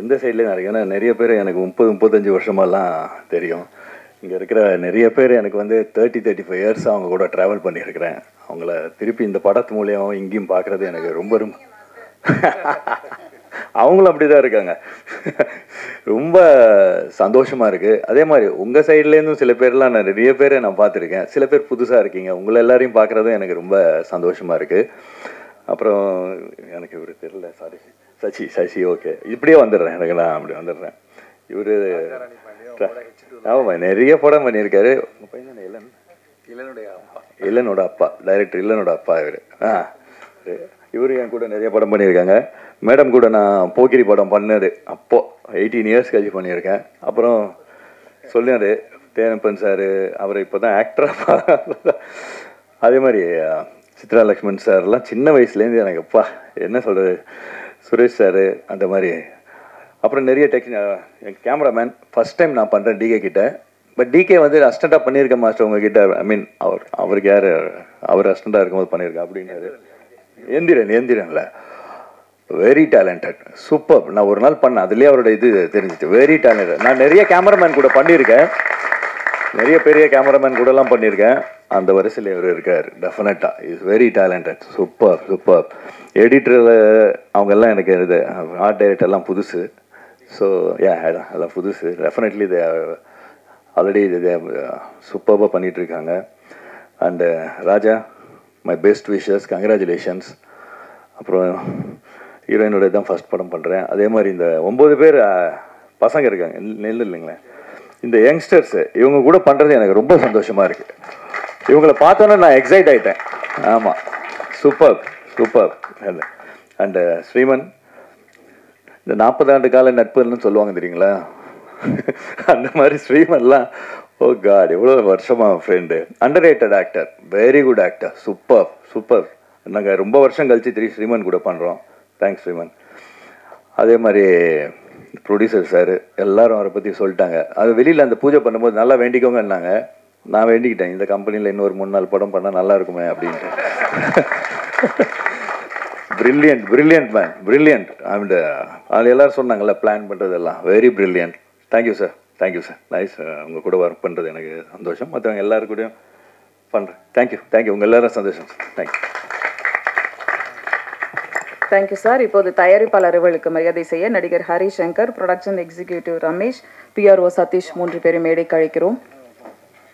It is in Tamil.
எந்த சைட்லேயும் நான் இருக்கேன். ஏன்னா நிறைய பேர் எனக்கு 30-35 வருஷமாலாம் தெரியும். இங்கே இருக்கிற நிறைய பேர் எனக்கு வந்து 30-35 இயர்ஸ் அவங்க கூட ட்ராவல் பண்ணியிருக்கிறேன். அவங்கள திருப்பி இந்த படத்து மூலியம் இங்கேயும் பார்க்குறது எனக்கு ரொம்ப ரொம்ப அவங்களும் அப்படி தான் இருக்காங்க. ரொம்ப சந்தோஷமாக இருக்குது. அதே மாதிரி உங்கள் சைட்லேருந்தும் சில பேர்லாம் நான் நிறைய பேரை நான் பார்த்துருக்கேன். சில பேர் புதுசாக இருக்கீங்க. உங்களை எல்லாரையும் பார்க்குறதும் எனக்கு ரொம்ப சந்தோஷமாக இருக்குது. அப்புறம் எனக்கு இவர் தெரியல, சாரி, சசி ஓகே, இப்படியே வந்துடுறேன். எனக்கு நான் அப்படி வந்துடுறேன். இவர் ஆமாம் நிறைய படம் பண்ணியிருக்காரு. உங்கள் பையன் தானே இல்லனோட அப்பா, டைரக்டர் இல்லனோட அப்பா இவர். இவர் என் கூட நிறைய படம் பண்ணியிருக்காங்க. மேடம் கூட நான் போக்கிரி படம் பண்ணது அப்போது 18 இயர்ஸ் கழிச்சு பண்ணியிருக்கேன். அப்புறம் சொன்னார் தேனப்பன் சார், அவர் இப்போ தான் ஆக்டராக. அதே மாதிரி சித்ரா லக்ஷ்மண் சார்லாம் சின்ன வயசுலேருந்து எனக்கு அப்பா என்ன சொல்கிறது, சுரேஷ் சார் அந்த மாதிரி. அப்புறம் நிறைய என் கேமராமேன் ஃபஸ்ட் டைம் நான் பண்ணுறேன் டிகே கிட்ட. பட் டிகே வந்து அசிஸ்டண்ட்டாக பண்ணியிருக்கேன் மாஸ்டர் உங்ககிட்ட. ஐ மீன் அவருக்கு யார், அவர் அசிஸ்டண்ட்டாக இருக்கும்போது பண்ணியிருக்கேன் அப்படின்னாரு. எந்திரன்ல வெரி டேலண்டட், சூப்பர். நான் ஒரு நாள் பண்ணேன், அதுலேயே அவரோட இது தெரிஞ்சிச்சு. Very talented. நான் நிறைய கேமராமேன் கூட பண்ணியிருக்கேன், நிறைய பெரிய கேமராமேன் கூடலாம் பண்ணியிருக்கேன். அந்த வரிசையில் இவர் இருக்கார். டெஃபினட்டாக is very talented, super super. எடிட்டரில் அவங்கெல்லாம் எனக்கு இது ஆர்ட் டைரக்டர்லாம் புதுசு. ஸோ எல்லாம் புதுசு. டெஃபினெட்லி இது ஆல்ரெடி இது சூப்பராக பண்ணிகிட்ருக்காங்க. And Raja, my best wishes, congratulations. அப்புறம் ஹீரோயினோட தான் ஃபஸ்ட் படம் பண்ணுறேன். அதே மாதிரி இந்த 9 பேர் பசங்க இருக்காங்க, நெல் இல்லைங்களேன், இந்த யங்ஸ்டர்ஸு இவங்க கூட பண்ணுறது எனக்கு ரொம்ப சந்தோஷமாக இருக்குது. இவங்களை பார்த்தோன்னே நான் எக்ஸைட் ஆகிட்டேன். ஆமாம், சூப்பர் சூப்பர். அண்டு ஸ்ரீமன், இந்த 40 ஆண்டு கால நட்புன்னு சொல்லுவாங்க தெரியுங்களா, அந்த மாதிரி ஸ்ரீமன்லாம் ஓ காட் எவ்வளோ வருஷமாக friend. Under rated actor, very good actor, super super. நாங்கள் ரொம்ப வருஷம் கழிச்சு ஸ்ரீமன் கூட பண்ணுறோம். தேங்க்ஸ் ஸ்ரீமன். அதே மாதிரி ப்ரொடியூசர் சார் எல்லாரும் அவரை பற்றி சொல்லிட்டாங்க. அது வெளியில் அந்த பூஜை பண்ணும்போது நல்லா வேண்டிக்கோங்கன்னாங்க. நான் வேண்டிக்கிட்டேன், இந்த கம்பெனியில் இன்னொரு 3-4 படம் பண்ணால் நல்லா இருக்குமே அப்படின்ட்டு. Brilliant brilliant man, brilliant. And அது எல்லோரும் சொன்னாங்கல்ல பிளான் பண்ணுறதெல்லாம் very brilliant. Thank you sir, thank you sir. Nice, உங்கள் கூட ஒர்க் பண்ணுறது எனக்கு சந்தோஷம். மற்றவங்க எல்லாரும் கூடயும் பண்ணுறேன். தேங்க்யூ தேங்க்யூ, உங்கள் எல்லாரும் சந்தோஷம். Thank you thank you sir. இப்போது தயாரிப்பாளர் அவர்களுக்கு மரியாதை செய்ய நடிகர் Harishankar, production executive Ramesh, PRO Satish 3 பேரும் மேடைக்கு அழைக்கிறோம்.